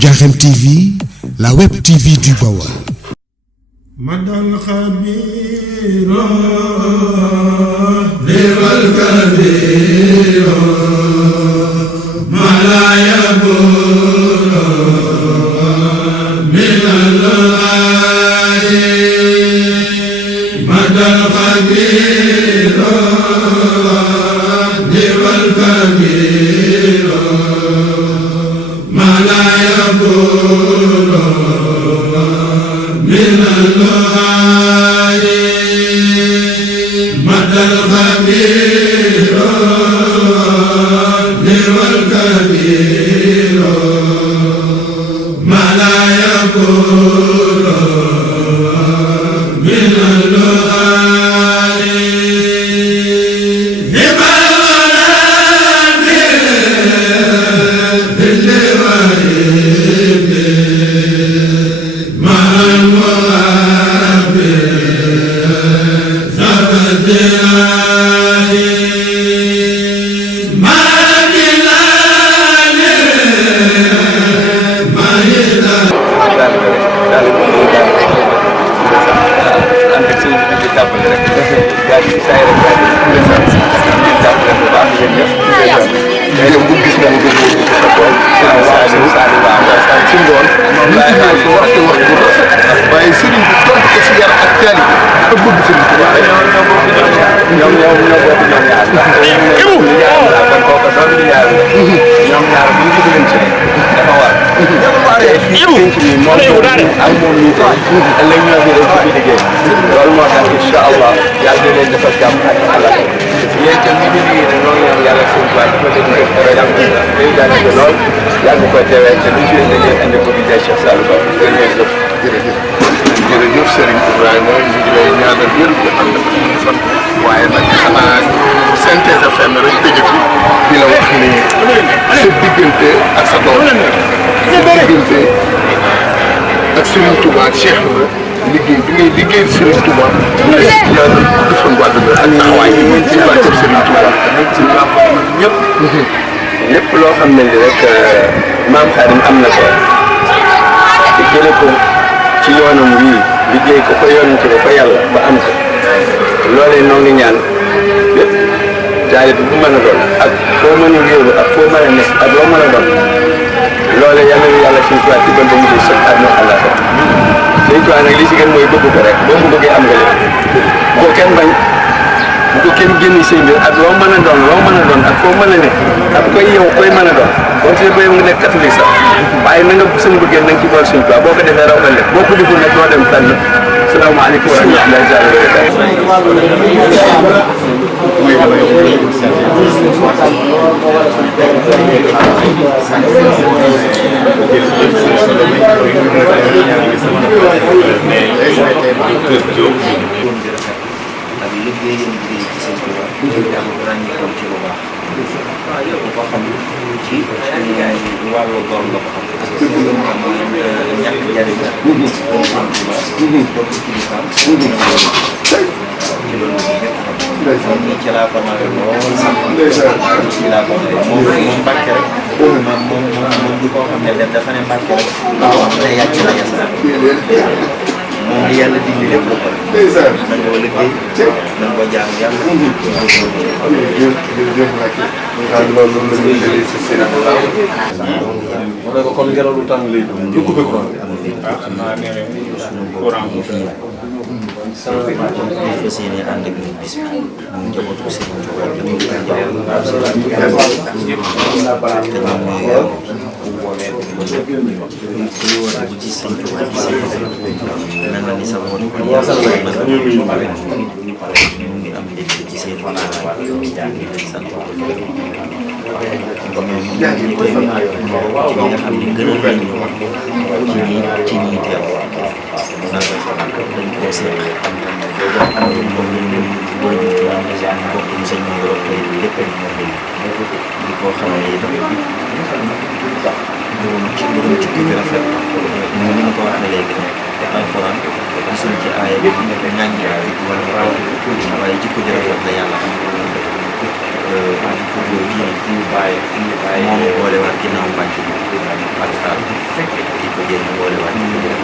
Ndiarème TV, la web TV du Baol. Madal Khabiro Liwal Kabiro Malaya Buro Minal Ayi Madal Khabiro Liwal Kabiro Malaya Buro Minal Ayi Madal Khabiro Liwal Kabiro Malaya Buro Minal Ayi waaye sëriñ bi tontu ko si yar ak teel ak bëgg sëriñ bi waaye ñoo bokk ñoom ñaar kon kooku doon di ñaar ñoom ñaar bu ñu leen ci dafa war ak moom ñu ko ëllëg ñoo fi rek ci liggéey loolu moo tax incha allah yàlla di leen defal jàmm ak allah yéen itam ñu ngi liggéey nag noonu ñoom yàlla suñu baax dafa leen def dara yàlla day daal di lool yàlla ko teewee te lu ci leen ngeen indi ko di jaay Cheikh Sall Ba jërëjëf jërëjëf Serigne Ibrahima ñu ngi lay ñaanal wér bu ànd ak fan waaye nag xanaa synthèse FM rek tëj fi di la wax ni sa diggante ak sa doom sa diggante ak Serigne Touba ak Cheikh la liggéey bi ngay liggéeyal Serigne Touba mu ngi si yàlla defal wàll bi ak taxawaay bi ci barkeb Serigne Touba ci ñëpp lépp loo xam ne li rek maam Xaadim am na ko te jële ko ci yoonam wii liggéey ko yoonante ko fa yàlla ba am ko loolee noo ngi ñaan lépp jaay bu mën a doon ak foo mën a wéeru ak foo mën a nekk ak loo mën a doon loolee yàlla na yàlla suñu tubaab ci bënd mu ngi sëb ak noo àllaa ko suñu tubaab nag li si gën mooy bëgg ko rek boo ko bëggee am nga lépp bu ko kenn bañ bu ko kenn génn seen mbir ak loo mën a doon ak foo mën a nekk ak koy yow koy mën a doon boo see béy nga nekk catholique sax waaye na nga suñu bëggee na nga ci boole suñu tubaab boo ko defee raw nga lépp boo ko deful nag doo dem fenn salaamaaleykum wa rahmatullahi taala ak liggéey ci seen Tuuba am ràññeekoon ci lu baax bu ko xam ci wàllu góor la ko xam ñàkk jariñ la seen Tuuba bokk ci lislaam ci loolu ñëpp xam ni ci laa ko mare lool sax ci laa ko mare moom Mbàkke rek moom du koo xam ne dafa ne Mbàkke rek wax ne yàcc na yas moom li yàlla digli lépp lu ko na nga liggéey na nga jaamu yàlla loolu la ñuy jëlee si seen ma ne ko kon ngelaw lu tàng lay doon ñu coupé courant xam naa ne courant bu fi fas yéene ànd ak bis bi mu njabootu Serigne Touba te ñoom ñu woote bu ci Serigne Touba ci seen mel na ni sama woote ko ñu ngi am mbégte ci seen sant comme ñu tey ci ñi nga xam ne gënal nañu ci ñi teew ndax dañ koo seq am moom ñu boole ñu ci am déjà mbokkum sëñ bi borom tey lépp di koo xam ne itam ñu ci gën a rafet ñu ni ma ko waxee léegi nag alxuraan gisul ci aaya bi ŋàññi wala waaye jikko ji rafet la yàlla am moom boolewaat ginnaaw mbàcc bi ak taal di ko jël boolewaat di ko jël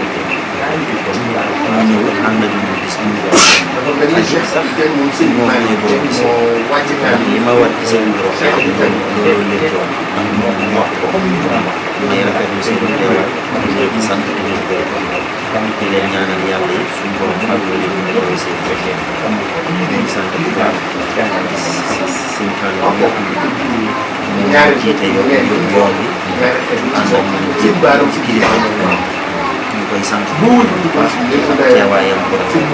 kon ñu ñëw ànd ak ñu gis ñu ko moom ñooy borom gis li ma war ci seen borom loolu leen jox ak moom mu wax ko may rafetlu seen teewaat di leen di sant di leen gërëm di leen ñaanal yàlla yi suñu borom fàggu leen ñu koy seen fekkee di sant bu baax seen fan yi nga xam ne moo jiite yoon bi ànd ak man ci kilifa ñu koy sant bu baax teewaayam bu rafet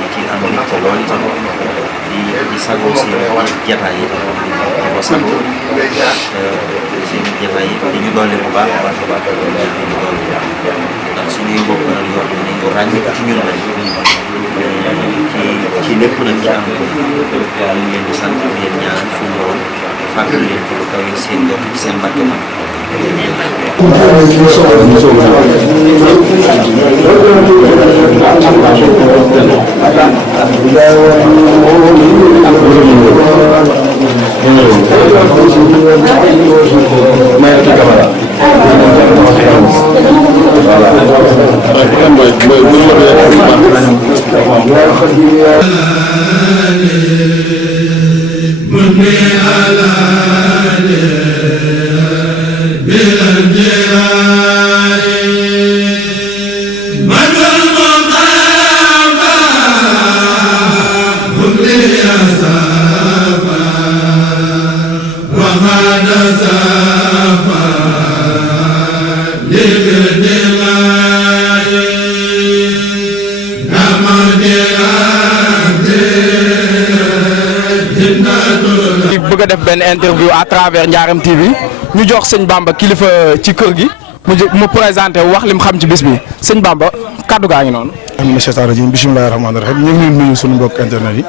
di ci am mbégte lool itam di sagoo si jataay yi di ko sant seen jataay yi di ñu doole bu baax a baax a baax di ñu doole ndax suñuy mbokk nag yoo xam ne ñu ràññee ko ci ñun lañ ci lépp nag ci am ko ñu leen di sant di leen ñaan suñu borom fàttali leen ko lu kaw yi seen jot ci seen mbàkke man bëgg a def benn interview à travers Ndiarème TV ñu jox sëñ Bamba kilifa ci kër gi mu présenté wax lim xam ci bis bi sëñ Bamba kaddu gaa ngi noonu. mina shaytaani rajiim bismillaahi rahmaani rahiim ñu ngi nuyu suñu mbokk internet yi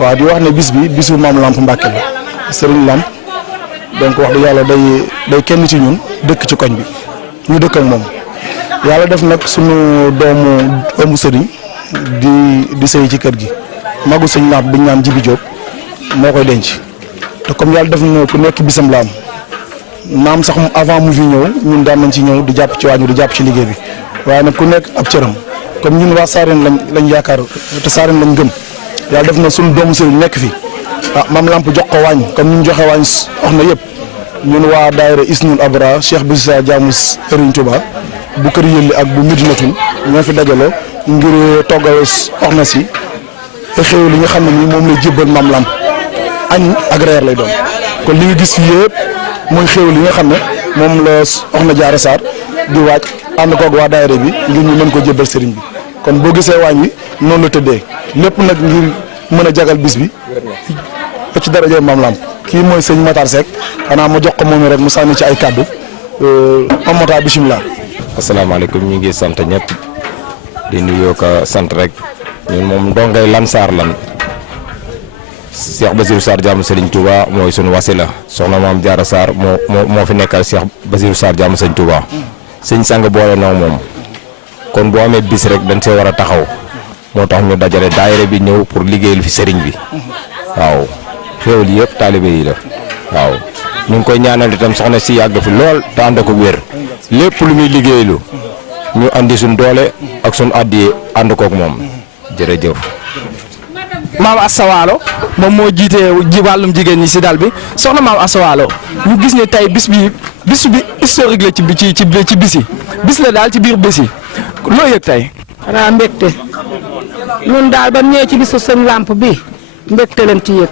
waaw di wax ne bis bi bisu maam Lamp Mbàkke la Serigne Lamp donc wax dëgg yàlla day kenn ci ñun dëkk ci koñ bi ñu dëkk ak moom yàlla def nag suñu doomu Serigne di sëy ci kër gi magu sëñ Lamp bi ñu naan Jibi Diop moo koy denc te comme yàlla def na ku nekk bisam la am naam sax avant mu fi ñëw ñun daan nañ ci ñëw di jàpp ci waañu di jàpp ci liggéey bi waaye nag ku nekk ab cëram comme ñun waa Saareen lañ yaakaar te Saareen lañ gëm yàlla def na suñu doomu sëriñ nekk fi maam Lamp jox ko waañ comme ni ñu joxe waañ wax na yëpp ñun waa daayira Isnul Abra Cheikh Bissa Jaamu Sëriñ Touba bu kër yëlli ak bu Midinatul ñoo fi dajaloo ngir toggal soxna si xew li nga xam ne nii moom lay jébbal maam Lamp añ ak reer lay doon kon li nga gis fii yëpp mooy xéwal yi nga xam ne moom la Soxna Jaara Sarr di waaj ànd koog waa daayira bi ngir ñu mën ko jébbal sëriñ bi kon boo gisee waañ wi noonu la tëddee lépp nag ngir mën a jagal bis bi ba ci daraja maam Lamp kii mooy sëñ Matar Seck xanaa ma jox ko moom rek mu sànni ci ay kàddu am Matar bisimilah. asalaamaaleykum ñu ngi sant ñëpp di nuyoo ko sant rek ñun moom ndongay Lansar lan Cheikh Basirou Sarr jaamu Serigne Touba mooy sunu wasila soxna maam Jaara Sarr moo fi nekkal Cheikh Basirou Sarr jaamu Serigne Touba sëñ sang boole noo moom kon boo amee bis rek dañ see war a taxaw moo tax ñu dajale daayira bi ñëw pour liggéeyal fi Serigne bi waaw xéwal yëpp taalibe yi la waaw ñu ngi koy ñaanal itam soxna si yàgg fi lool te ànd ko wér lépp lu muy liggéeylu ñu andi suñ doole ak suñ àddiyee ànd kook moom jërëjëf. maam Assawaalo moom moo jiite wàllum jigéen ñi si dal bi soxna maam Assawaalo ñu gis ne tey bis bi historique la ci bis yi bis la daal ci biir bis yi loo yëg tey. xanaa mbégte ñun daal ba ñëwee ci bisu sëñ Lamp bi mbégte leen ci yëg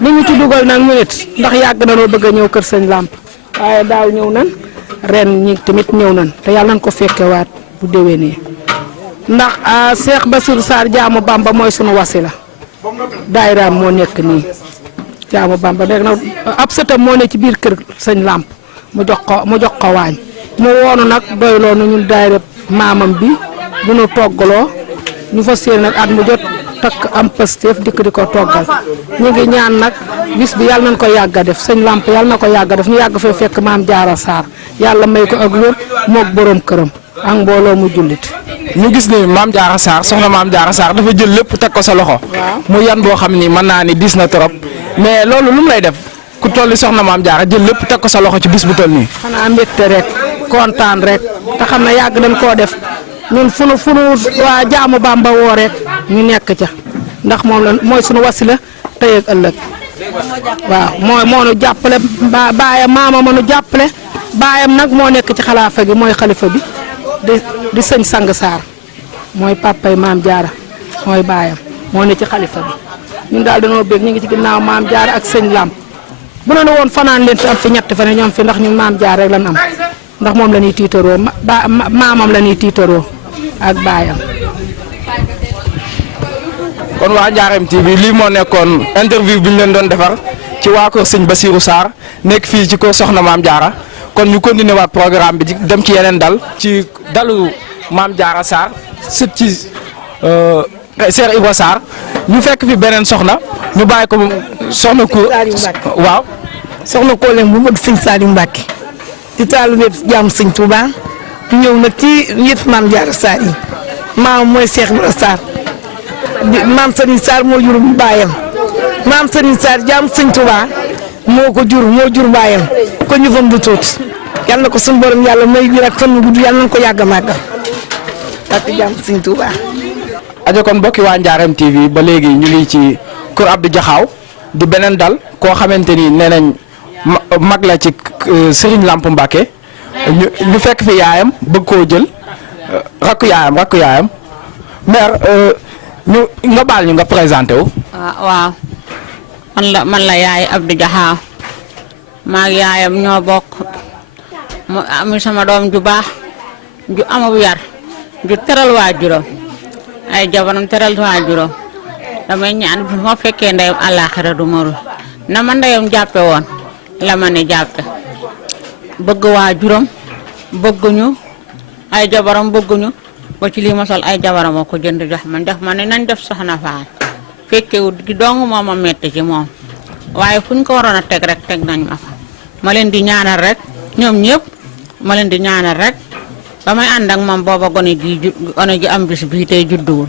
li ñu ci dugal nag ñu nit ndax yàgg na noo bëgg a ñëw kër sëñ Lamp waaye daaw ñëw nan ren ñi tamit ñëw nan te yàlla nañ ko fekkewaat bu déwénee ndax Cheikh Bassirou Sarr jaamu Bamba mooy sunu wasila daayiraam moo nekk nii jaamu Bamba nekk na ab sëtam moo ne ci biir kër sëñ Lamp mu jox ko waañ mu woonu nag doyloo nu ñun daayira maamam bi bu nu toggaloo ñu fas yéene nag at mu jot takk am Pastef dikk di ko toggal ñu ngi ñaan nag bis bi yàlla nañ ko yàgg a def sëñ Lamp yàlla na ko yàgg a def ñu yàgg fee fekk maam Jaara Sarr yàlla may ko ak wér moog borom këram ak mbooloo mu jullit. ñu gis ni maam Jaara Sarr soxna maam Jaara Sarr dafa jël lépp teg ko sa loxo. mu yan boo xam ni mën naa ni diis na trop mais loolu lu mu lay def ku toll soxna maam Jaara jël lépp teg ko sa loxo ci bis bu toll nii. xanaa mbégte rek kontaan rek te xam ne yàgg nañ koo def ñun fu nu waa jaamu Bamba woo rek ñu nekk ca ndax moom la mooy sunu wasila tey ak ëllëg waaw moo nu jàppale baayam maama ma nu jàppale baayam nag moo nekk ci xalaafa gi mooy xalifa bi di sëñ Sang Saar mooy papay maam Jaara mooy baayam moo ne ci xalifa bi ñun daal dañoo bëgg ñu ngi ci ginnaaw maam Jaara ak sëñ Lamp bu ne woon fanaan leen fi am fi ñetti fan ñoom fi ndax ñun maam Jaara rek lan am ndax moom la ñuy tiitaroo maamam la ñuy tiitaroo ak baayam. kon waa Ndiarème TV lii moo nekkoon interview bi ñu leen doon defar ci waa kër sëñ Bassirou Sarr nekk fii ci kër Soxna Maam Diarra kon ñu continuer waat programme bi dem ci yeneen dal ci dalu Maam Diarra Sarr sët ci Cheikh Ibra Sarr ñu fekk fi beneen soxna ñu bàyyi ko soxna ku waaw soxna Kole bu bëgg sëñ Saliou Mbacke di taalibe jàmm sëñ Touba ñu ñëw nag ci yëf Maam Diarra Sarr yi maam mooy Cheikh Ibra Sarr maam Serigne Sarr moo jur baayam maam Serigne Sarr jàmm sëñ Touba moo jur baayam ko ñu fam du tuut yal na ko suñu borom yàlla may jur ak fan mu gudd yàlla nañ ko yàgg a màggal ak jàmm sëñ Touba. ajo kon mbokki waa Ndiarème TV ba léegi ñu ngi ci kër Abdou Diakhao di beneen dal koo xamante ni nee nañ mag la ci Serigne Lamp Mbacke ñu fekk fi yaayam bëgg koo jël rakku yaayam mère ñu nga baal ñu nga présenté wu. waaw man la yaay Abdou Diakhao maag yaayam ñoo bokk mu am sama doom ju baax ju amub yar ju teral waajuram ay jabaram teral waajuram damay ñaan bu ma fekkee ndeyam àllaaxira du maru na ma ndeyam jàppe woon la ma ne jàppe bëgg waajuram bëgguñu ay jabaram bëgguñu ba ci lii ma sol ay jabaram moo ko jënd jox ma ne nañ def soxna Faal fekkewut gi dong moo ma metti ci moom waaye fu ñu ko waroon a teg rek teg nañ ma fa ma leen di ñaanal rek ñoom ñëpp ma leen di ñaanal rek ba may ànd ak moom booba gone gi am bis bii tey judduwul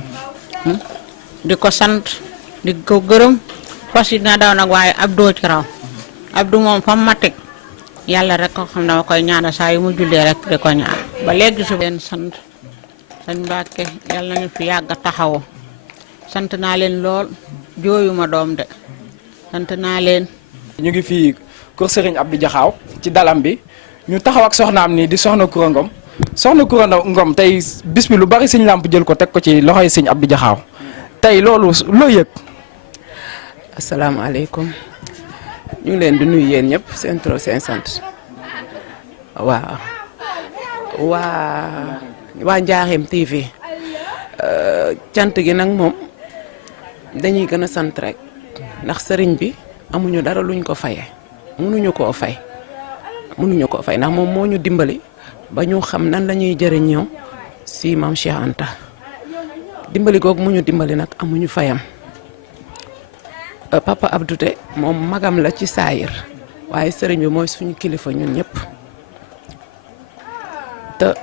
di ko sant di ko gërëm fas yi dina daw nag waaye Abdou ci raw Abdou moom fa ma teg yàlla rek ko xam dama koy ñaanal saa yu mu jullee rek di ko ñaan ba léegi su leen sant sëñ Mbacke yàlla nañu fi yàgg a taxawoo sant naa leen lool jooyuma doom de sant naa leen. ñu ngi fii kër Serigne Abdou Diakhao ci dalam bi ñu taxaw ak soxnaam nii di soxna Koura Ngom soxna Koura Ngom tey bis bi lu bari sëñ Lamp jël ko teg ko ci loxoy sëñ Abdou Diakhao tey loolu loo yëg. asalaamaaleykum ñu ngi leen di nuyu yéen ñëpp seen tur seen sant waaw waa Ndiarème TV cant gi nag moom dañuy gën a sant rek ndax sëriñ bi amuñu dara luñ ko fayee mënuñu koo fay ndax moom moo ñu dimbali ba ñu xam nan la ñuy jëriñoo si maam Cheikh Anta dimbali googu mu ñu dimbali nag amuñu fayam papa Abdou de moom magam la ci saayir waaye sëriñ bi mooy suñu kilifa ñun ñëpp te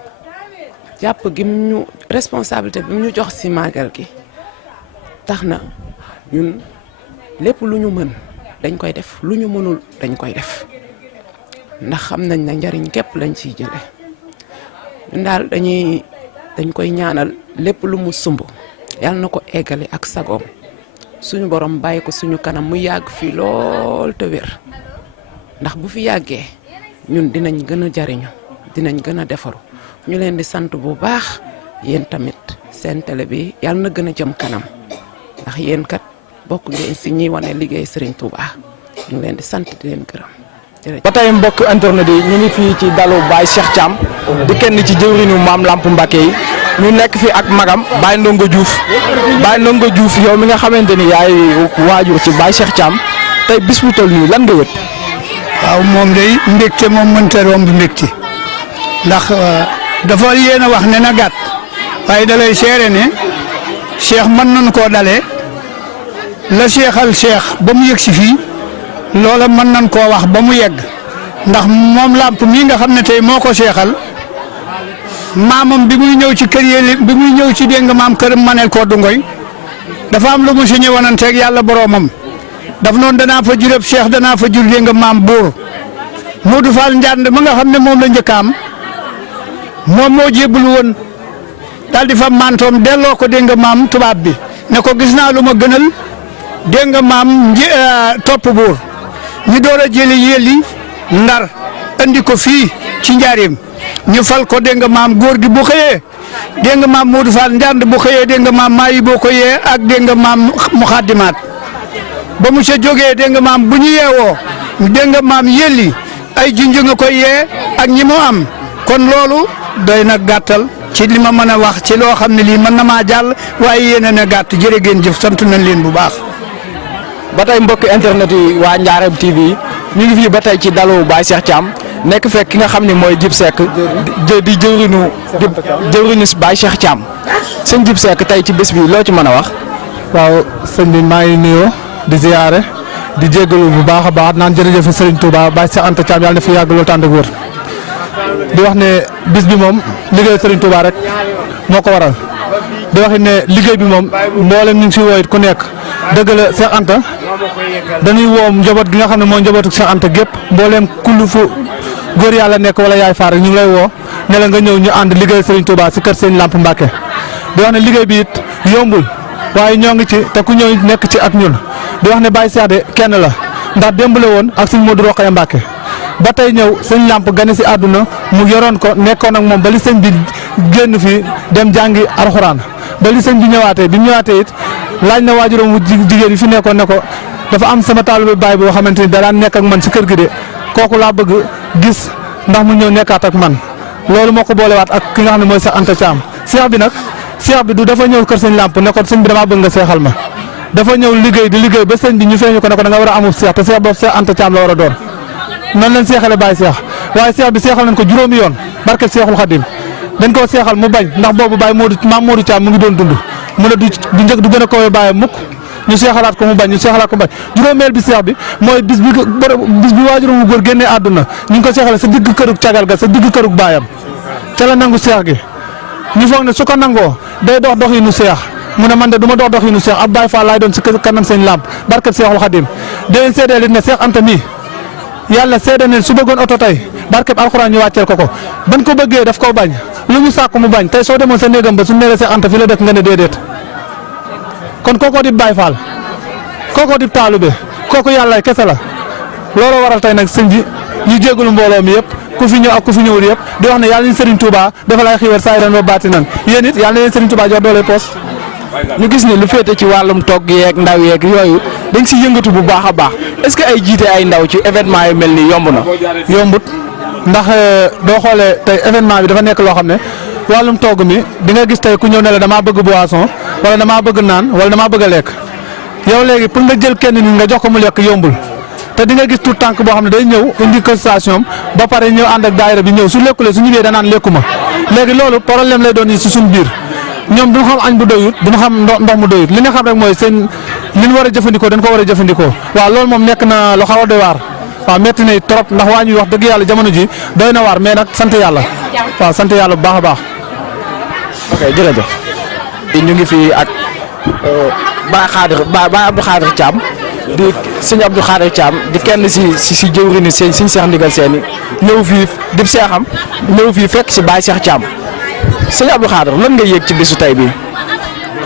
jàpp gi ñu responsabilité bi mu ñu jox si màggal gi tax na ñun lépp lu ñu mën dañ koy def lu ñu mënul dañ koy def ndax xam nañ ne njariñ képp lañ ciy jële ñun daal dañ koy ñaanal lépp lu mu sumb yàlla na ko eggale ak sagoom suñu borom bàyyi ko suñu kanam mu yàgg fii lool te wér ndax bu fi yàggee ñun dinañ gën a jariñu dinañ gën a defaru ñu leen di sant bu baax yéen tamit seen télé bi yàlla na gën a jëm kanam ndax yéen kat bokk ngeen si ñi wane liggéey Serigne Touba ñu leen di sant di leen gërëm jërëjëf. ba tey mbokk internet yi ñu ngi fii ci dalu Baye Cheikh Thiam di kenn ci jëwriñu maam Lamp Mbacke yi ñu nekk fi ak magam Baye Ndongo Diouf yow mi nga xamante ni yaay waajur ci Baye Cheikh Thiam tey bis bu toll nii lan nga yëg. waaw moom day mbégte moom mënta romb mbégte ndax dafa yéen a wax ne na gàtt waaye da lay seere ne Cheikh mën nañu koo dalee la seexal Cheikh ba mu yëg si fii loola mën nañ koo wax ba mu yegg ndax moom Lamp mii nga xam ne tey moo ko seexal maamam bi muy ñëw ci kër yi bi muy ñëw ci dégg nga maam këram manel koo du ngoy dafa am lu mu si ñëwananteeg yàlla boroomam daf noonu danaa fa jureb Cheikh danaa fa jur dégg nga maam buur Modou Fall Ndiand ma nga xam ne moom la njëkkaam moom moo jébbalu woon daal di fa mantoom delloo ko dégg nga maam tubaab bi ne ko gis naa lu ma gënal dégg nga maam topp buur ñu door a jëli yéeli ndar andi ko fii ci njaareem ñu fal ko dégg nga maam góor gi bu xëyee dégg nga maam Modou Fall Ndiand bu xëyee dégg nga maam maayi boo ko yee ak dégg nga maam muxaddimaat ba mu ca jógee dégg nga maam bu ñu yeewoo dégg nga maam yéeli ay junj nga koy yee ak ñi mu am kon loolu doy na gàttal ci li ma mën a wax ci loo xam ne lii mën na maa jàll waaye yéen na gàtt jërë ngeen jëf sant nañ leen bu baax. ba tey mbokki internet yi waa Ndiarème TV ñu ngi fii ba tey ci dalu Baye Cheikh Thiam nekk fekk ki nga xam ne mooy Djib Seck di jëwriñu Baye Cheikh Thiam sëñ Djib Seck tey ci bés bi loo ci mën a wax. waaw sëñ bi maa ngi nuyoo di ziyaare di jégalu bu baax a baax naan jërëjëf Serigne Touba Baye Cheikh Anta Thiam yàlla na fi yàgg loolu tànd ak wër di wax ne bis bi moom liggéey Serigne Touba rek moo ko waral di wax ne liggéey bi moom mboolem ñu ngi si woo it ku nekk dëgg la Cheikh Anta dañuy woo njaboot gi nga xam ne mooy njabootu Cheikh Anta gépp mboolem kullu fu góor yàlla nekk wala yaay faar rek ñu ngi lay woo ne la nga ñëw ñu ànd liggéey Serigne Touba si kër Serigne Lamp Mbacke di wax ne liggéey bi it yombul waaye ñoo ngi ci te ku ñëw nekk ci ak ñun di wax ne Baye Cheikh de kenn la ndax démb la woon ak Serigne Modou Rokhaya Mbacke ba tey ñëw sëñ Lamp gane si àdduna mu yoroon ko nekkoon ak moom ba li sëñ bi génn fii dem jàngi alxuraan ba li sëñ bi ñëwaatee bi mu ñëwaatee it laaj na waajuram wu jigéen yi fi nekkoon ne ko dafa am sama taalibe baay boo xamante ni da daan nekk ak man si kër gi de kooku laa bëgg gis ndax mu ñëw nekkaat ak man loolu moo ko boolewaat ak ki nga xam ne mooy Cheikh Anta Thiam Cheikh bi nag Cheikh bi du dafa ñëw kër sëñ Lamp ne ko sëñ bi damaa bëgg nga seexal ma dafa ñëw liggéey di liggéey ba sëñ bi ñu feeñu ko ne ko da nga war a amul Cheikh te Cheikh boobu Cheikh Anta Thiam la war a doon noonu lañ seexale Baye Cheikh waaye Cheikh bi seexal nañ ko juróomi yoon barke Cheikhul Khadim dañ koo seexal mu bañ ndax boobu Baye maam Modou Thiam mu ngi doon dund mu ne du njëkk du gën a kawee Baye mukk ñu seexalaat ko mu bañ ñu seexalaat ko mu bañ juróomeel bi Cheikh bi mooy bis bi waajuram wu góor génnee àdduna ñu ngi ko seexale sa digg kërug cagal ga sa digg kërug baayam ca la nangu Cheikh gi ñu foog ne su ko nangoo day dox dox yi nu Cheikh mu ne man de du ma dox dox yi nu Cheikh ab Baye Fall laay doon si kanam seen Lamp barke Cheikhul Khadim déen seedeel it ne Cheikh Anta mii yàlla seede ne su bëggoon oto tey barkeb alxuraan ñu wàcceel ko ko ban ko bëggee daf koo bañ lu ñu sàkk mu bañ tey soo demoon sa néegam ba su ne la Cheikh Anta fi la dëkk nga ne déedéet kon kookoo di Baye Fall kookoo di taalube kooku yàlla kese la looloo waral tey nag sëñ bi ñu jégalu mbooloo mi yëpp ku fi ñëw ak ku fi ñëwul yëpp di wax ne yàlla nañ Serigne Touba dafa lay xiwar saa yi ren ba baati nan yéen it yàlla na leen Serigne Touba jox doole poos ñu gis ni lu féete ci wàllum togg yeeg ndaw yeeg yooyu dañ si yëngatu bu baax a baax est-ce que ay jiite ay ndaw ci événement yu mel nii yomb na. yombut ndax doo xoolee tey événement bi dafa nekk loo xam ne wàllum togg mi di nga gis tey ku ñëw ne la damaa bëgg boisson wala damaa bëgg naan wala damaa bëgg a lekk yow léegi pour nga jël kenn nit nga jox ko mu lekk yombul te di nga gis tout tànk boo xam ne day ñëw indi ko station ba pare ñëw ànd ak daayira bi ñëw su lekkulee su ñëwee danaan lekkuma léegi loolu problème lay doon yi si suñu biir. ñoom duñu xam añ bu doyut duñu xam ndox mu doyut li nga xam rek mooy seen li ñu war a jëfandikoo dañ ko war a jëfandikoo waaw loolu moom nekk na lu xaw a doy waar waaw métti na trop ndax waa ñuy wax dëgg yàlla jamono ji doy na waar mais nag sant yàlla waaw sant yàlla bu baax a baax. ok jërëjëf. ñu ngi fi ak Baye Abdou Khadir Thiam di sëñ Abdou Khadir Thiam di kenn si jëwriñu sëñ Cheikh Ndigal Sène ñëw fii di seexam ñëw fii fekk si Baye Cheikh Thiam. sëñ Abdou Khadir lan nga yéeg ci bisu tey bi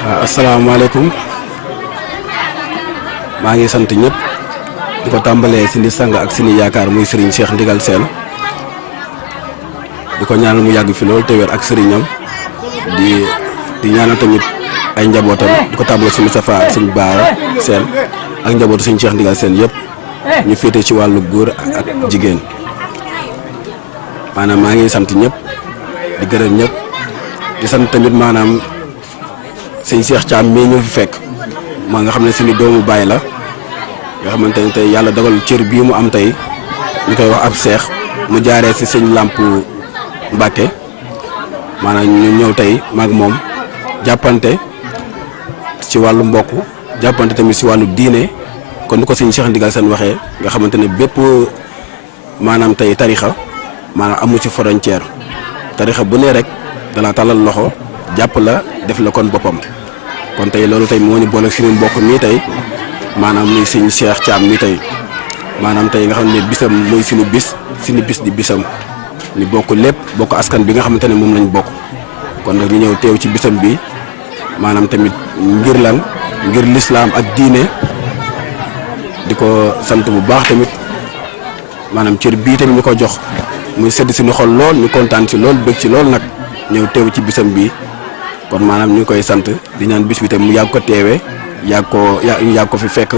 waaw asalaamaaleykum maa ngi sant ñëpp di ko tàmbalee si ni sang ak si ni yaakaar muy Serigne Cheikh Ndigal Sène di ko ñaanal mu yàgg fi loolu te wér ak sëriñam di ñaanal tamit ay njabootam di ko tàmbalee si Moustapha ak sëñ Baara Sène ak njabootu sëñ Cheikh Ndigal Sène yëpp ñu féete ci wàllu góor ak jigéen maanaam maa ngi sant ñëpp di gërëm ñëpp. di sant tamit maanaam sëñ Cheikh Thiam mii ñu fi fekk maa nga xam ne suñu doomu baay la nga xamante ne tey yàlla dogal cër bii mu am tey ñu koy wax ab seex mu jaaree si sëñ Lamp Mbacke maanaam ñu ñëw tey maag moom jàppante ci wàllu mbokk jàppante tamit si wàllu diine kon ni ko sëñ Cheikh Ndigal Sène waxee nga xamante ne bépp maanaam tey tarixa maanaam amu ci frontière tarixa bu ne rek dala tàllal loxo jàpp la def la kon boppam kon tey loolu tey moo ñu boole suñu mbokk mii tey maanaam muy sëñ Cheikh Thiam mi tey maanaam tey nga xam ne bisam mooy suñu bis di bisam ñu bokk lépp bokk askan bi nga xamante ne moom lañ bokk kon nag ñu ñëw teew ci bisam bi maanaam tamit ngir lan ngir lislaam ak diine di ko sant bu baax tamit maanaam cër bii tamit ñu ko jox muy sedd suñu xol lool ñu kontaan ci lool bëgg ci lool nag ñëw teew ci bisam bi kon maanaam ñu ngi koy sant di ñaan bis bi tamit mu yàgg ko teewee yàgg ko fi fekk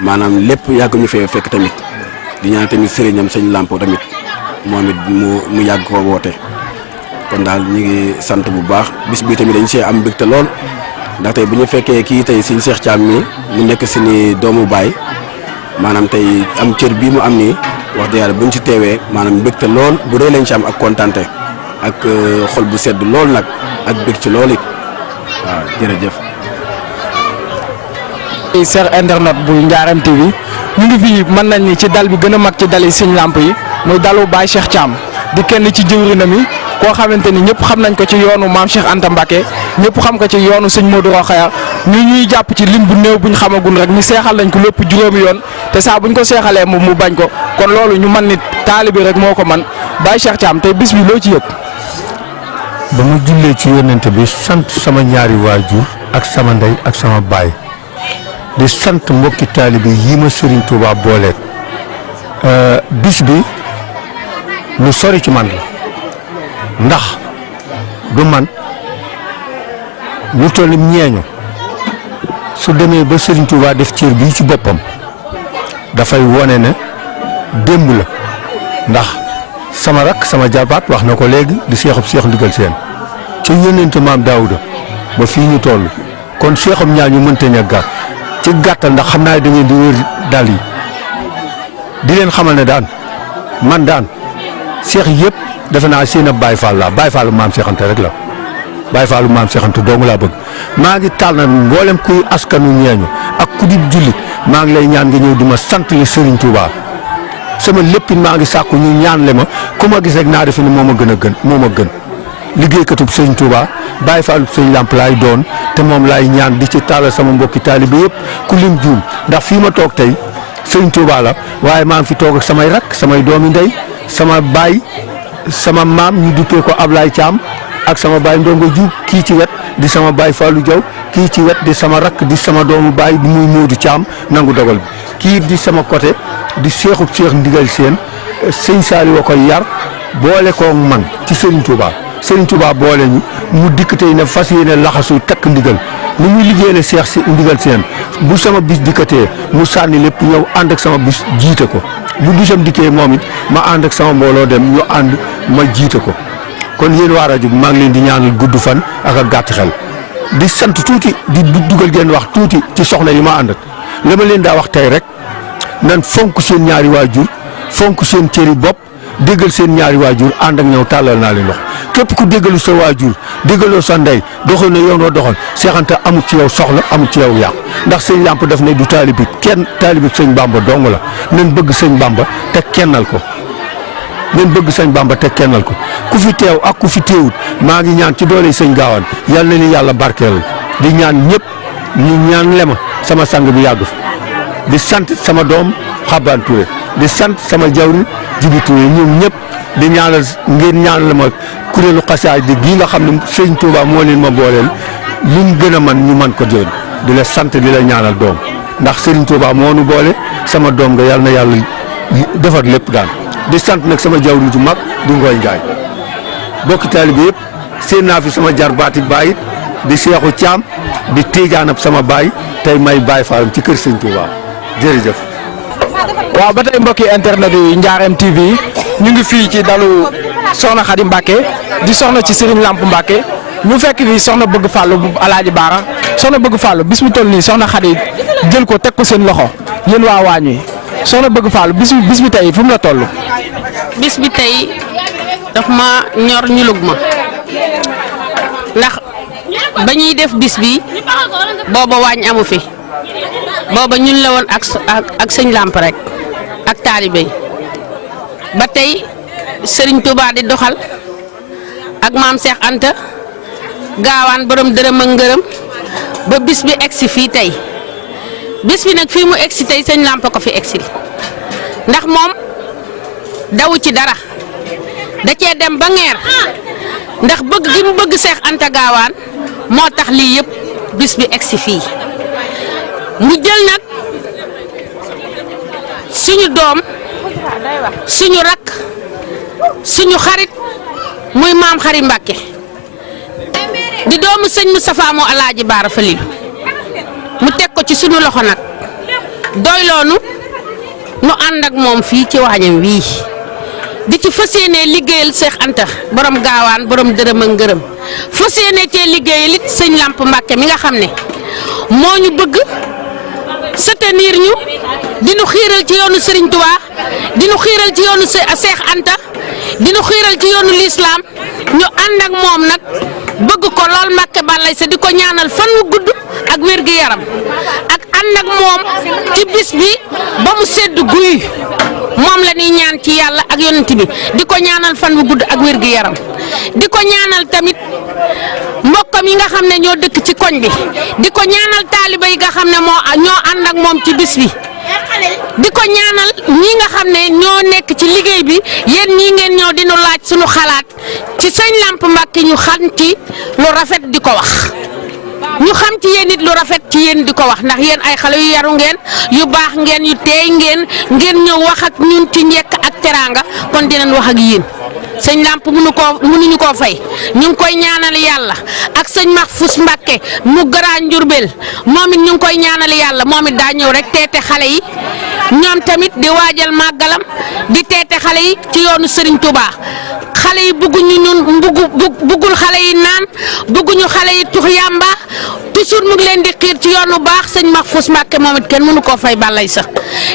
maanaam lépp yàgg ñu fee fekk tamit di ñaan tamit sëriñam sëñ Lampo tamit moom it mu yàgg ko woote kon daal ñu ngi sant bu baax bis bi tamit dañ see am mbégte lool ndax tey bu ñu fekkee kii tey sëñ Cheikh Thiam mi mu nekk si ni doomu baay maanaam tey am cër bii mu am nii wax dëgg yàlla buñ ci teewee maanaam mbégte lool bu rëy lañ ci am ak kontante ak xol bu sedd lool nag ak bég ci lool it waaw jërëjëf. Cheikh internet bu Ndiarème TV ñu ngi fii mën nañ ni ci dal bi gën a mag ci dali sëñ Lamp yi muy dalu Baye Cheikh Thiam di kenn ci jëwrinam yi koo xamante ni ñëpp xam nañ ko ci yoonu maam Cheikh Anta Mbacké ñëpp xam ko ci yoonu sëñ Modou Rokhaya ñu ñuy jàpp ci lim bu néew buñ xamagul rek ñu seexal nañ ko lépp juróomi yoon te saa buñ ko seexalee moom mu bañ ko kon loolu ñu man nit taalibi rek moo ko man Baye Cheikh Thiam tey bis bi loo ci yëg. ba ma jullee ci yónnent bi sant sama ñaari waajur ak sama ndey ak sama baay di sant mbokki taalibi yi ma Serigne Touba booleet bis bi lu sori ci man la ndax du man lu toll ni ñeeñu su demee ba Serigne Touba def cër bii ci boppam dafay wone ne démb la ndax sama rak sama jabaat wax na ko léegi di seexub seex ndigal seen ci yónnente maam Daawuda ba fii ñu toll kon seexum ñaar ñu mënta ña ci gàttal ndax xam naa da ngeen di wër dal yi di leen xamal ne daan man daan seex yëpp defe naa seen ab Baay Faal la Baay Faalu maam Seex Anta rek la Baay Faalu maam Seex Anta dong laa bëgg maa ngi tàll na mboolem kuy askanu ñeeñu ak ku di jullit maa ngi lay ñaan nga ñëw di ma sant li Serigne Touba sama lépp maa ngi sàkku ñu ñaan le ma ku ma gis rek naa defe ne moo ma gën liggéeykatub Serigne Touba Baay Faalu Sëñ Lamp laay doon te moom laay ñaan di ci tàllal sama mbokki taalibe yëpp ku lim juum ndax fii ma toog tey Serigne Touba la waaye maa ngi fi toog ak samay rak samay doomi ndey sama baay sama maam ñu duppee ko Ablaye Thiam ak sama baay Ndongo Diouf kii ci wet di sama baay Fallou Diaw kii ci wet di sama rakk di sama doomu baay bi muy Modou Thiam nangu dogal bi kii di sama côté di seexub seex ndigal seen sëñ Saliou koy yar boole koo man ci Serigne Touba Serigne Touba boole ñu mu dikk tey ne fas yéene laxasu takk ndigal ni muy liggéeyale seex si ndigal seen bu sama bis dikkatee mu sànni lépp ñëw ànd ak sama bis jiite ko bu bisam dikkee moom it ma ànd ak sama mbooloo dem ñu ànd ma jiite ko kon yéen waa rajo bi maa ngi leen di ñaanal gudd fan ak ak gàtt xel di sant tuuti di dugal ngeen wax tuuti ci soxna yi ma ànd ak la ma leen daa wax tey rek nan fonk seen ñaari waajur fonk seen cëri bopp déggal seen ñaari waajur ànd ak ñëw tàllal naa leen loxo képp ku déggalu sa waajur déggaloo sa ndey doxal na yoon wa doxal Seex Anta amul ci yow soxla amul ci yow yàq ndax sëñ Lamp daf ne du taalibi kenn taalibi sëñ Bamba dong la nañ bëgg sëñ Bamba te kennal ko nañ bëgg sëñ Bamba te kennal ko ku fi teew ak ku fi teewut maa ngi ñaan ci doole sëñ Gaawaan yal na ni yàlla barkeel di ñaan ñëpp ñu ñaan lema sama sang bi yàgg fa di sant sama doom Xabaan Touré di sant sama jawri Jibi Touré ñoom ñëpp di ñaanal ngeen ñaanal ma kuréelu xasaay di gii nga xam ne sëñ Touba moo leen ma booleel luñ gën a man ñu man ko jël di la sant di la ñaanal doom ndax Serigne Touba moo nu boole sama doom nga yàlla na yàlla defar lépp daal di sant nag sama jawri ju mag di Ngoy Njaay bokki taalibe yëpp seen naa fi sama jar baati baay di Seexu Caam di tiijaanab sama baay tey may Baay Faalam ci kër sëñ Touba jërëjëf. waaw ba tey mbokki internet yi Ndiarème TV ñu ngi fii ci dalu soxna Khady Mbacké di soxna ci Serigne Lamp Mbacké ñu fekk fii soxna bëgg fàllu bu Alaaji Baara soxna bëgg fàllu bis mu toll nii soxna Khady jël ko teg ko seen loxo yéen waa waañ wi soxna bëgg fàllu bis bi tey fu mu la toll. bis bi tey daf ma ñor ñulug ma ndax ba ñuy def bis bi booba waañ amu fi booba ñun la woon ak sëñ Lamp rek ak taalibe yi ba tey Serigne Touba di doxal ak maam Cheikh Anta Gaawaan borom dërëm ak ngërëm ba bis bi egsi fii tey bis bi nag fii mu egsi tey sëñ Lamp ko fi egsi ndax moom dawu ci dara da cee dem ba ngeer ndax bëgg gi mu bëgg Seex Anta Gaawaan moo tax lii yëpp bis bi egsi fii mu jël nag suñu doom suñu rakk suñu xarit muy maam Xari Mbàkke di doomu sëñ Moustapha moo Alaaji Baara Falil mu teg ko ci suñu loxo nag doyloonu nu ànd ak moom fii ci waañam wii di ci fas yéenee liggéeyal Seex Anta borom gaawaan borom dërëm ak ngërëm fas yéenee cee liggéeyal it sëñ Lamp Mbàkke mi nga xam ne moo ñu bëgg soutenir ñu di nu xiiral ci yoonu Serigne Touba di nu xiiral ci yoonu Seex Anta di nu xiiral ci yoonu lislaam ñu ànd ak moom nag bëgg ko lool Mbàkke balay sa di ko ñaanal fan wu gudd ak wér gi yaram ak ànd ak moom ci bis bi ba mu sedd guy moom la ñuy ñaan ci yàlla ak yonent bi di ko ñaanal fan wu gudd ak wér gi yaram di ko ñaanal tamit mbokkam yi nga xam ne ñoo dëkk ci koñ bi di ko ñaanal taaliba yi nga xam ne ñoo ànd ak moom ci bis bi di ko ñaanal ñi nga xam ne ñoo nekk ci liggéey bi yéen ñii ngeen ñëw dinu laaj suñu xalaat ci sëñ Lamp Mbàkke ñu xam ci lu rafet di ko wax ñu xam ci yéen it lu rafet ci yéen di ko wax ndax yéen ay xale yu yaru ngeen yu baax ngeen yu teey ngeen ñëw wax ak ñun ci njekk ak teraanga kon dinañ wax ak yéen sëñ Lamp mënuñu koo fay ñu ngi koy ñaanal yàlla ak sëñ Mahfous Mbàkke mu Grand Njurbel moom it ñu ngi koy ñaanal yàlla moom it daa ñëw rek teete xale yi ñoom tamit di waajal màggalam di teete xale yi ci yoonu Serigne Touba xale yi bëgguñu ñun bëggul xale yi naan bëgguñu xale yi tux yàmba toujours mu ngi leen di xiir ci yoonu baax sëñ Mahfous Mbàkke moom it kenn mënu koo fay balay sax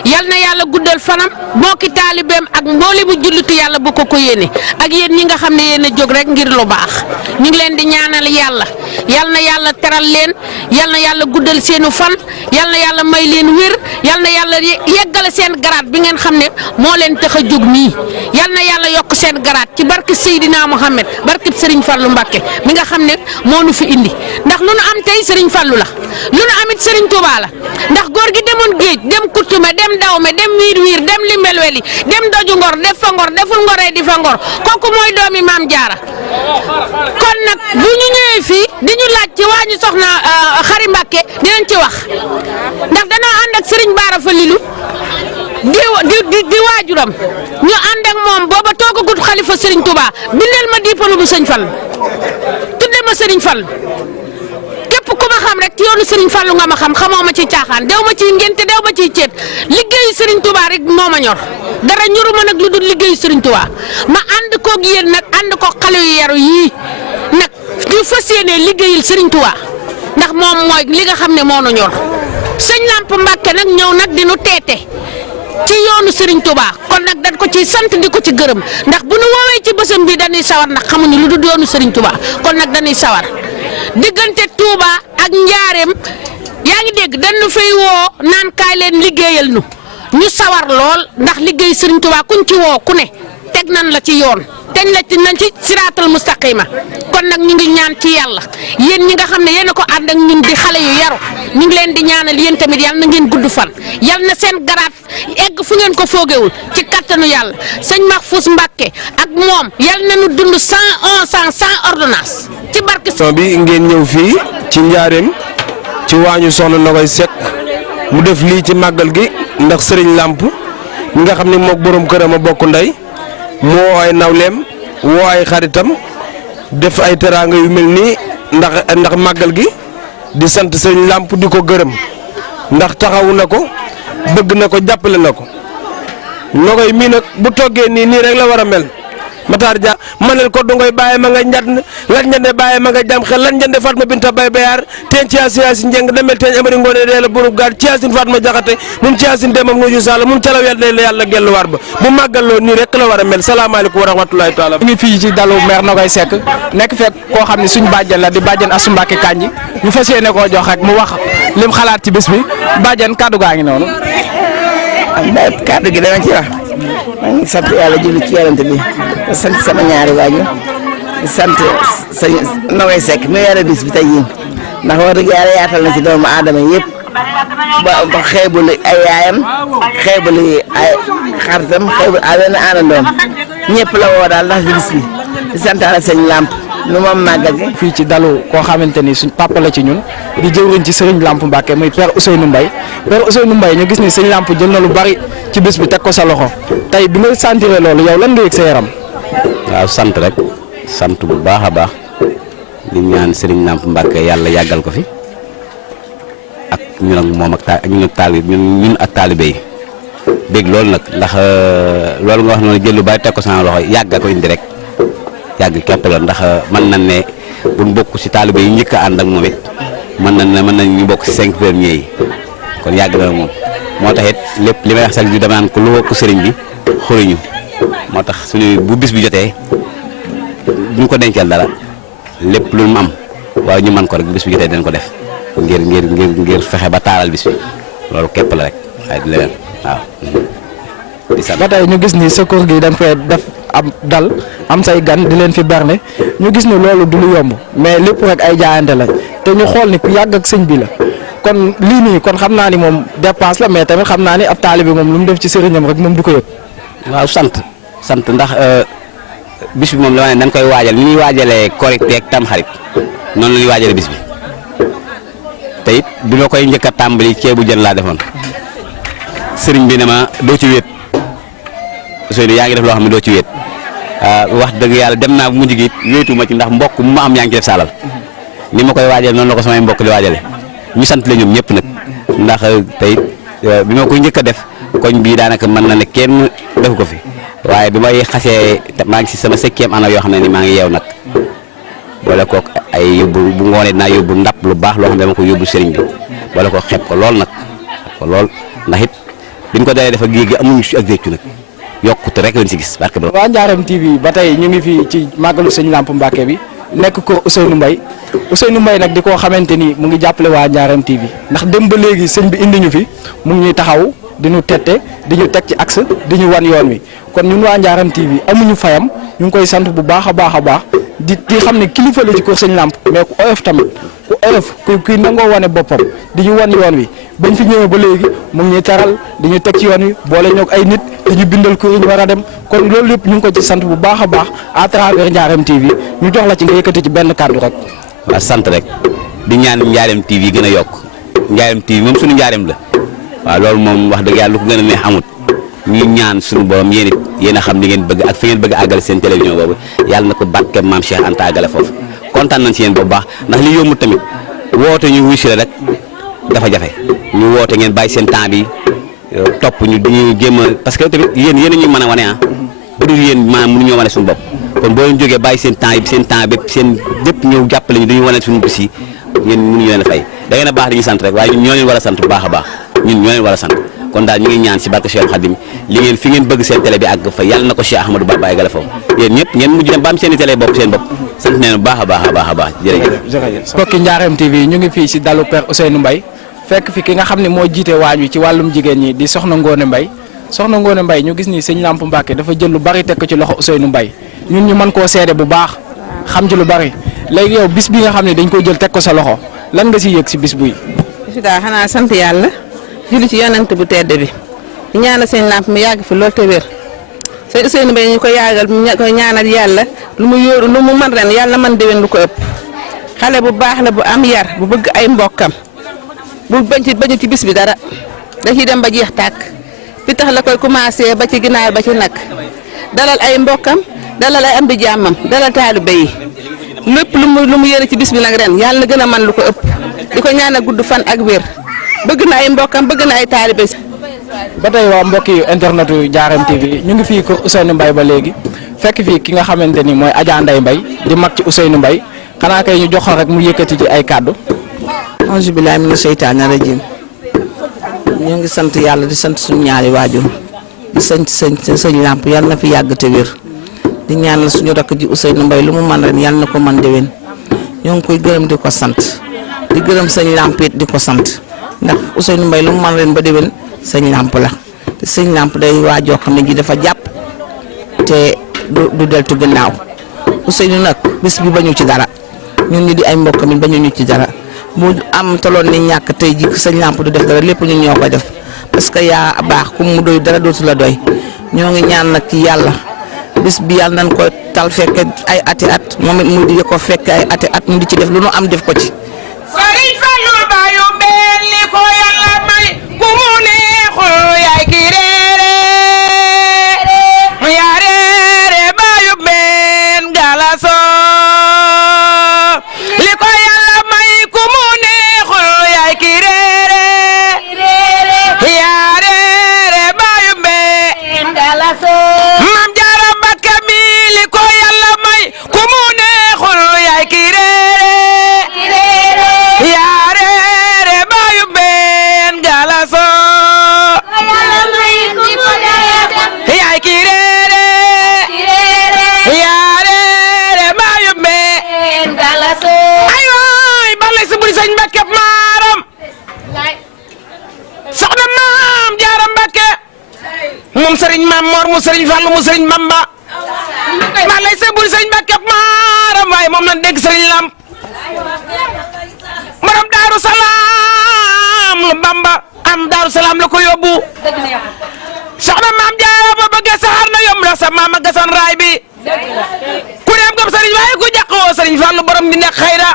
yal na yàlla guddal fanam mbokki taalibeem ak mbooli bu jullitu yàlla bu ko yéene ak yéen ñi nga xam ne yéen a jóg rek ngir lu baax ñu ngi leen di ñaanal yàlla yal na yàlla teral leen yal na yàlla guddal seenu fan yal na yàlla may leen wér yal na yàlla yeggale seen garaat bi ngeen xam ne moo leen tax a jóg nii yal na yàlla yokk seen garaat ci barke Seydina Mohamed barke Serigne Fallou Mbacke mi nga xam ne moo nu fi indi ndax lu nu am tey Serigne Fallou la lu nu amit Serigne Touba la ndax góor gi demoon géej dem Kutume dem Dawme dem wiir dem Limbelweli dem doju ngor def fa ngor deful ngoree di fa ngor kooku mooy doomi Maam Jaara kon nag bu ñu ñëwee fii di ñu laaj ci waa ñu soxna Xari Mbàkke dinañ ci wax ndax danoo ànd ak Serigne Bara Falilou di waajuram ñu ànd ak moom booba toogagut xalifa Serigne Touba bindeel ma diplôme bu sëñ Fall tudde ma Serigne Fall képp ku ma xam rek ci yoonu Serigne Fallu nga ma xam xamoo ma ci caaxaan dew ma ciy ngénte dew ma ciy ceet liggéeyu Serigne Touba rek moo ma ñor dara ñoru ma nag lu dul liggéeyu Serigne Touba ma ànd koog yéen nag ànd ko xale yu yaru yii nag ñu fas yéenee liggéeyul Serigne Touba ndax moom mooy li nga xam ne moo nu ñor sëñ Lamp Mbàkke nag ñëw nag di nu teete ci yoonu Serigne Touba kon nag dañ ko ci sant di ko ci gërëm ndax bu nu woowee ci bësam bi dañuy sawar ndax xamuñu lu dul yoonu Serigne Touba kon nag dañuy sawar diggante Touba ak Njaareem yaa ngi dégg dañu fay woo naan kaay leen liggéeyal ñu sawar lool ndax liggéey Serigne Touba kuñ ci woo ku ne teg nañ la ci yoon teñ la ci nañ ci siraatal mustaqima kon nag ñu ngi ñaan ci yàlla yéen ñi nga xam ne yéen a ko ànd ak ñun di xale yu yaru ñu ngi leen di ñaanal yéen tamit yal na ngeen gudd fan yal na seen garaat egg fu ngeen ko foogewul ci kattanu yàlla sëñ Mahfous Mbàkke ak moom yal na nu dund 111 ans sans ordonnance ci barke bi ngeen ñëw fii ci Njaareem ci waañu soxna Nogoy Seck mu def lii ci màggal gi ndax Serigne Lamp mi nga xam ne mook borom këram a bokk ndey moo ay nawleem woo ay xaritam def ay teraanga yu mel nii ndax màggal gi di sant Serigne Lamp di ko gërëm ndax taxawu na ko bëgg na ko jàppale na ko Nogoy mii nag bu toggee nii rek la war a mel Matar Dia manel ko dongoy bàyyi ma nga njat lan njande bàyyi ma nga jam xel lan njande Fatma Binta Bay Bayar teen ciasi njeng demel teen amari ngoone dee la burub gaar ciasin Fatma Jaxate mum ciasin demam nuju sall mum calaw yàlla gelluwaar ba bu màggaloo nii rek la war a mel salaamaaleykum wa rahmatulahi taala ñu ngi fii ci dalu maire Nogoy Seck nekk fekk koo xam ne suñu bàjjen la di bàjjen Asu Mbàkke Kanji ñu fas yéene koo jox rek mu wax lim xalaat ci bis bi bàjjen kaddu gaa ngi noonu kaddu gi dama ci wax maa ngi sant yàlla julli ci yonent bi di sant sama ñaari waajur di sant sëñ Nogoy Seck mi yore bis bi tey jii ndax wax dëgg yàlla yaatal na ci doomu aadama yëpp ba xeebul ay yaayam xeebul ay xaritam xeebul ay wenn àndandoom ñëpp la woo daal ndax bis bi di santaale sëñ Lamp nu moom màggal gi. fii ci dalu koo xamante ni suñ papa la ci ñun di jëwriñ ci Serigne Lamp Mbacke muy Père Ousseynou Mbaye Père Ousseynou Mbaye ñu gis ni sëñ Lamp jël na lu bari ci bés bi teg ko sa loxo tey bi nga sentiré loolu yow lan nga yëg sa yaram. waaw sant rek sant bu baax a baax di ñaan Serigne Lamp Mbacke yàlla yàggal ko fi ak ñun ak moom ak ñun ak taalibe yi dégg loolu nag ndax loolu nga wax noonu jël lu bari teg ko sama loxo yàgg ko indi rek. yàgg képp la ndax mën nañ ne buñ bokk ci taalibe yi njëkk a ànd ak moom it mën nañ ñu bokk ci 5 premiers yi kon yàgg na moom moo tax it lépp li may wax sax dama naan ko lu wokk sëriñ bi xuriñu moo tax suñu bu bis bi jotee duñ ko dencal dara lépp lu mu am waaye ñu mën ko rek bu bis bi jotee dañ ko def ngir fexe ba taaral bis bi loolu képp la rek waaye di leneen waaw. ba tey ñu gis ni secours gi dañ fee def am dal am say gan di leen fi berne ñu gis ni loolu du lu yomb mais lépp rek ay jaayante la te ñu xool ni ku yàgg ak sëñ bi la kon lii nii kon xam naa ni moom dépense la mais tamit xam naa ni ab taalibe moom lu mu def ci sëriñam rek moom du ko yëg. waaw sant ndax bis bi moom dama ne dañ koy waajal ni ñuy waajalee Korité ak Tamxarit noonu la ñuy waajalee bis bi te it bi ma koy njëkk a tàmbali ceebu jën laa defoon sëriñ bi ne ma doo ci wéet. Ousseynou yaa ngi def loo xam ne doo ci wéet wax dëgg yàlla dem naa bu mujj gi wéetu ma ci ndax mbokk mu ma am yaa ngi ci def saalal ni ma koy waajale noonu la ko samay mbokk di waajale ñu sant la ñoom ñëpp nag ndax tey bi ma koy njëkk a def koñ bii daanaka mën na ne kenn defu ko fi waaye bi may xasee maa ngi si sama 5e année yoo xam ne ni maa ngi yeew nag boole kook ay yóbbu bu ngoonee dinaa yóbbu ndap lu baax loo xam ne dama ko yóbbu sëriñ bi boole ko xeeb ko lool nag ko lool ndax it biñ ko dalee def ak gi amuñu si ak réccu nag yokkute rek lañ si gis barke waa Ndiarème TV ba tey ñu ngi fii ci màggalu sëñ Lamp Mbacke bi nekk ko Ousseynou Mbaye nag di koo xamante ni mu ngi jàppale waa Ndiarème TV ndax dem ba léegi sëñ bi indi ñu fi mu ngi ñuy taxaw di ñu tette di ñu teg ci axe di ñu wan yoon wi kon ñun waa Ndiarème TV amuñu fayam ñu ngi koy sant bu baax a baax di xam ne kilifa la ci kër sëñ Lamp mais ku oyof tamit ku oyof kuy nangoo wane boppam di ñu wan yoon wi bañ fi ñëwee ba léegi mu ngi ñuy taral di ñu teg ci yoon wi boole ñoo ay nit di ñu bindal ko ñu war a dem kon loolu yëpp ñu ngi ko ci sant bu baax a baax à travers Ndiarème TV ñu jox la ci nga yëkkati ci benn kàddu rek. waaw sant rek di ñaan Ndiarème TV gën a yokk Ndiarème TV moom suñu Ndiarème la waaw loolu moom wax dëgg yàlla lu ko gën a neex amut ñu ñaan suñu borom yéen it yéen a xam li ngeen bëgg ak fi ngeen bëgg a àggale seen télévision boobu yàlla na ko barke maam Cheikh Anta àggale foofu kontaan nañ si yéen bu baax ndax li yombut tamit woote ñu wuy si la rek dafa jafe ñu woote ngeen bàyyi seen temps bi topp ñu dañuy jéem a parce que tamit yéen a ñuy mën a wane bu dul yéen maanaam mënuñoo wane suñu bopp kon boo leen jógee bàyyi seen temps yi seen temps bépp seen lépp ñëw jàppale ñu dañuy wane suñu bis yi yéen mënuñu leen a fay da ngeen a baax dañuy sant rek waaye ñun ñoo leen war a sant bu baax a baax ñun ñoo leen war a sant kon daal ñu ngi ñaan si barke Cheikh Khadim li ngeen fi ngeen bëgg seen télé bi àgg fa yàlla na ko Cheikh Ahmadou Bamba àggale foofu yéen ñëpp ngeen mujj dem ba am seen i télé bopp seen bopp sant neen bu baax a baax jërëjëf. mbokki Ndiarème TV ñu ngi fii si dalu Père Ousseynou Mbaye fekk fi ki nga xam ne moo jiite waañ wi ci wàllum jigéen ñi di Soxna Ngone Mbaye ñu gis ni sëñ Lamp Mbacke dafa jël lu bari teg ko ci loxo Ousseynou Mbaye ñun ñu mën koo seede bu baax xam ci lu bari léegi yow bis bi nga xam ne dañ koy jël teg ko sa loxo lan nga si yëg si bis buy. fi daa xanaa sant yàlla julli ci yonent bu tedd bi ñu ñaanal sëñ Lamp mu yàgg fi loolu te wér sëñ Ousseynou Mbaye ñu ko yàggal ñu koy ñaanal yàlla lu mu yóoru lu mu mën ren yàlla man déwén lu ko ëpp xale bu baax la bu am yar bu bëgg ay mbokkam bu bañu ci bis bi dara da ciy dem ba jeex tàkk fi tax la koy commencé ba ci ginaar ba ci nag dalal ay mbokkam dalal ay am di jàmmam dalal taalibe yi lépp lu mu yëre ci bis bi nag ren yàlla na gën a man lu ko ëpp di ko ñaanal gudd fan ak wér bëgg na ay mbokkam bëgg na ay taalibe. ba tey waa mbokki internetu Ndiarème TV ñu ngi fii ko Ousseynou Mbaye ba léegi fekk fii ki nga xamante ni mooy Adja Ndeye Mbaye di mag ci Ousseynou Mbaye xanaa kay ñu jox ko rek mu yëkkati ci ay kàddu. auzu billaahi mina seytaani rajiim ñoo ngi sant yàlla di sant suñu ñaari waajur di sant sëñ Lamp yàlla na fi yàgg te wér di ñaanal suñu rakk ji Ousseynou Mbaye lu mu man ren yàlla na ko man déwén ñoo ngi koy gërëm di ko sant di gërëm sëñ Lamp it di ko sant ndax Ousseynou Mbaye lu mu man ren ba déwén sëñ Lamp la te sëñ Lamp day waajoo xam ne ji dafa jàpp te du deltu gannaaw Ousseynou nag bés bi bañu ci dara ñun ñu di ay mbokk mi bañu ñu ci dara mu am toloon ni ñàkk tey ji sëñ Lamp du def dara lépp ñun ñoo ko def parce que yaa baax ku mu doy dara dootu la doy ñoo ngi ñaan nag ci yàlla bis bi yàlla nañ ko tal fekke ay ati at moom it mu di ko fekke ay ati at mu di ci def lu nu am def ko ci. Sëriñ Fallu baayu mbeen li ko yàlla may ku mu neexul yaay ki reere yaa reere baayu mbeen galaso li ko yàlla may ku mu neexul yaay ki reere yaa reere baayu mbeen galaso Maam Jaara Mbakke mi li ko yàlla may ku mu neexul yaay ki reere yaa reere baayu mbeen galaso yaay ki reere yaa reere baayu mbeen galaso ay waay balay si buri sëñ Mbakke maaram soxna Maam Jaara Mbakke moom sëriñ Maam Mor mu sëriñ Fallu mu sëriñ Bamba balay si buri sëñ Mbakke maaram waaye moom lañ dégg sëriñ Lamp borom Daaru Salaam lu Bamba am Daaru Salaam la ko yóbbu soxna Maam Jaara ba bëgg saxaar na yomb la sa maama gasan raay bi ku dem gam sëriñ waaye ku jàqoo sëriñ Fallu borom bi nekk xayra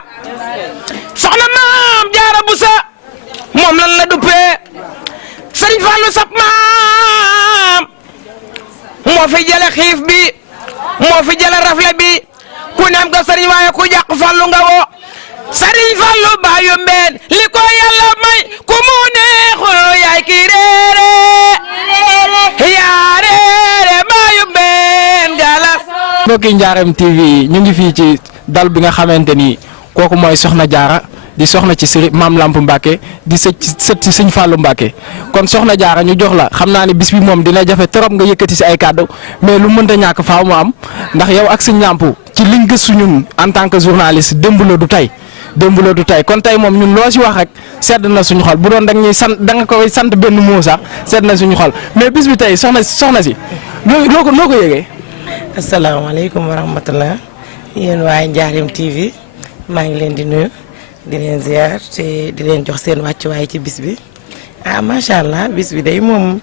soxna Maam Jaara bu sa moom lan la duppee sëriñ Fallu sap maam moo fi jële xiif bi moo fi jële rafle bi ku dem gam sëriñ waaye ku jàq Fallu nga woo Sëriñ Fallu baayu mbeen li ko yàlla may ku mu neexul yaay ki reere yaa reere baayu mbeen galas. mbokki Ndiarème TV ñu ngi fii ci dal bi nga xamante ni kooku mooy Soxna Jaara di soxna ci sëriñ Maam Lamp Mbacke di sët ci sëñ Fallu Mbacke kon Soxna Jaara ñu jox la xam naa ne bis bi moom dina jafe trop nga yëkkati si ay kàddu mais lu mënta ñàkk faaw mu am ndax yow ak sëñ Lamp ci liñ gëstu ñun en tant que journaliste démb la du tey. démb la du tey kon tey moom ñun loo si wax rek sedd na suñu xol bu doon da ñuy sant da nga koy sant benn moo sax sedd na suñu xol mais bis bi tey soxna si noo ko yëgee. asalaamaaleykum wa rahmatulah yéen waa Ndiarème TV maa ngi leen di nuyu di leen ziar te di leen jox seen wàccuwaay ci bis bi macha allah bis bi day moom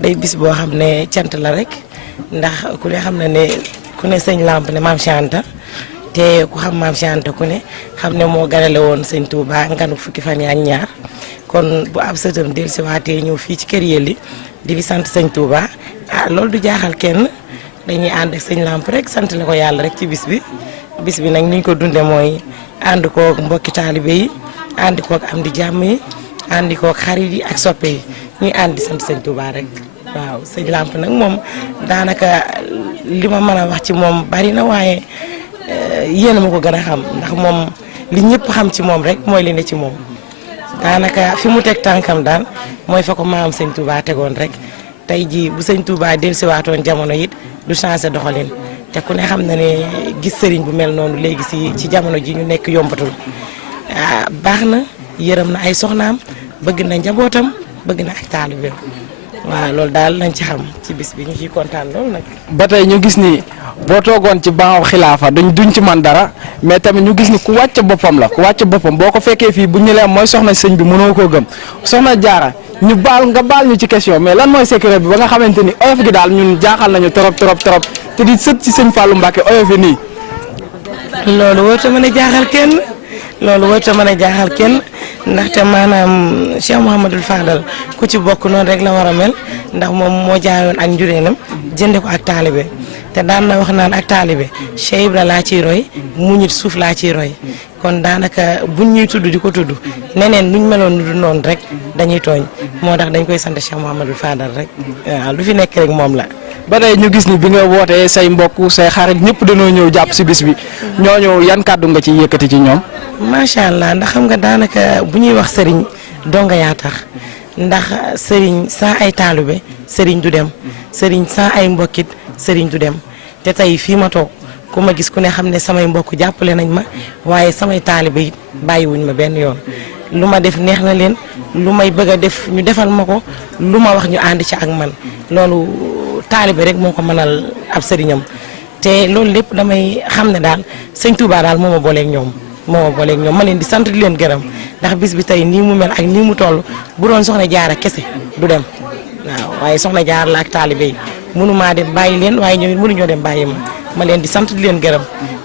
day bis boo xam ne cant la rek ndax ku ne xam na ne ku ne sëñ Lamp ne Maam Cheikh Anta te ku xam Maam Cheikh Anta ku ne xam ne moo ganale woon sëñ Touba nganu fukki fan ak ñaar kon bu ab sëtam dellusiwaatee ñëw fii ci kër Yelli di fi sant sëñ Touba loolu du jaaxal kenn dañuy ànd ak sëñ Lamp rek sant la ko yàlla rek ci bis bi nag ni ñu ko dundee mooy ànd koog mbokki taalibe yi ànd koog am di jàmm yi ànd koog xarit yi ak soppe yi ñuy ànd di sant sëñ Touba rek waaw sëñ Lamp nag moom daanaka li ma mën a wax ci moom bari na waaye. yéen a ma ko gën a xam ndax moom li ñëpp xam ci moom rek mooy li ne ci moom daanaka fi mu teg tànkam daal mooy fa ko maam sëñ Touba tegoon rek tey jii bu sëñ Touba dellusiwaatoon jamono it du changé doxalin te ku ne xam na ne gis sëriñ bu mel noonu léegi ci jamono ji ñu nekk yombatul baax na yërëm na ay soxnaam bëgg na njabootam bëgg na ak taalibeem waaw loolu daal lañ ci xam ci bis bi ñu ciy kontaan loolu nag. ba tey ñu gis ni boo toogoon ci banc xilaafa duñ ci man dara mais tamit ñu gis ni ku wàcc boppam la ku wàcc boppam boo ko fekkee fii bu ñu leen mooy soxna sëñ bi mënoo koo gëm Soxna Jaara ñu baal ñu ci question mais lan mooy secret bi ba nga xamante ni oyof gi daal ñun jaaxal nañu trop te di sët ci sëñ Fallu Mbacke oyof nii. loolu warut a mën a jaaxal kenn ndaxte maanaam Cheikh Mouhamadul Fadal ku ci bokk noonu rek la war a mel ndax moom moo jaayoon ak njureenam jënde ko ak taalibe te daan na wax naan ak taalibe Cheikh Ibra laa ciy roy mu ñit suuf laa ciy roy kon daanaka buñ ñuy tudd di ko tudd neneen nuñ meloon nu du noonu rek dañuy tooñ moo tax dañ koy sant Cheikh Mouhamadul Fadal rek waaw lu fi nekk rek moom la. ba tey ñu gis ni bi nga wootee say mbokk say xarit ñëpp dañoo ñëw jàpp si bis bi ñooñu yan kàddu nga ci yëkkati ci ñoom. macha allah ndax xam nga daanaka bu ñuy wax sëriñ donga yaa tax ndax sëriñ sans ay taalibe sëriñ du dem sëriñ sans ay mbokkit sëriñ du dem te tey fii ma toog ku ma gis ku ne xam ne samay mbokk jàppale nañ ma waaye samay taalibe it bàyyiwuñ ma benn yoon lu ma def neex na leen lu may bëgg a def ñu defal ma ko lu ma wax ñu ànd ci ak man loolu taalibe rek moo ko mënal ab sëriñam te loolu lépp damay xam ne daal sëñ Touba daal moo ma booleeg ñoom ma leen di sant di leen gërëm ndax bis bi tey nii mu mel ak nii mu toll bu doon soxna jaara kese du dem waaw waaye soxna jaar la ak taalibe yi mënumaa dem bàyyi leen waaye ñoom it mënuñoo dem bàyyi ma leen di sant di leen gërëm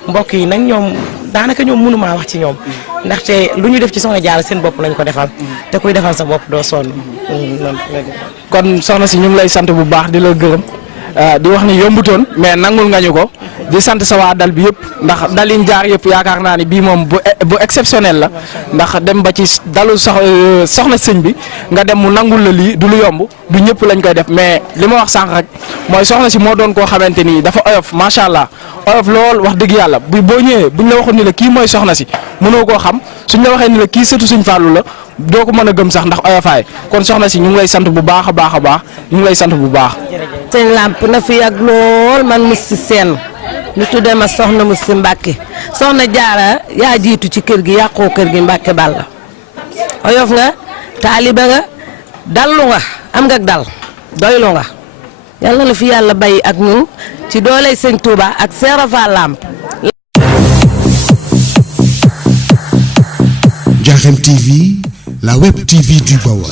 mbokk yi nag ñoom daanaka ñoom mënumaa wax ci ñoom ndaxte lu ñu def ci soxna jaar seen bopp lañ ko defal te kuy defal sa bopp doo sonn. kon soxna si ñu ngi lay sant bu baax di la gërëm di wax ni yombutoon mais nangul nga ñu ko di sant sa waa dal bi yëpp ndax dalin jaar yëpp yaakaar naa ni bii moom bu exceptionnel la ndax dem ba ci dalu soxna sëñ bi nga dem mu nangul la lii du lu yomb du ñëpp lañ koy def mais li ma wax sànq rek mooy soxna si moo doon koo xamante ni dafa oyof macha allah oyof lool wax dëgg yàlla boo ñëwee buñ la waxoon ni la kii mooy soxna si mënoo koo xam suñ la waxee ni la kii sëtu Sëñ Fallu la doo ko mën a gëm sax ndax oyofaay kon soxna si ñu ngi lay sant bu baax a baax a baax ñu ngi lay sant bu baax. sëñ Lamp na fi yàgg lool man Mousty Sène ñu tuddee ma soxna Mousty Mbacke soxna Jaara yaa jiitu ci kër gi yàqoo kër gi Mbacke Balla oyof nga taaliba nga dallu nga am nga dal doylu nga yàlla na fi yàlla bàyyi ak ñun ci dooley sëñ Touba ak Seera Fall Lamp. Diarème TV, la web TV du Baol.